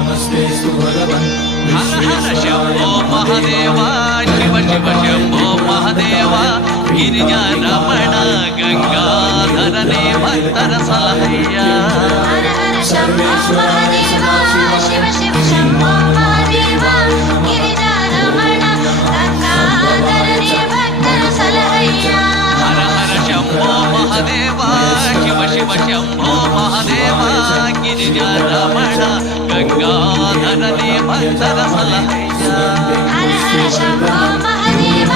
नमस्तेस्तु भगवन् हर हर शंभो महादेव शिव शिव शंभो महादेव गिरिजा रमण गंगाधरने भक्तर सलहಯ್ಯ हर हर शंभो महादेव शिव शिव शंभो महादेव गिरिजा रमण गंगाधरने भक्तर सलहಯ್ಯ हर हर शंभो महादेव शिव शिव शंभो महादेव गिरिजा रमण गंगाधरने भक्तर सलहಯ್ಯ हर हर शंभो महादेव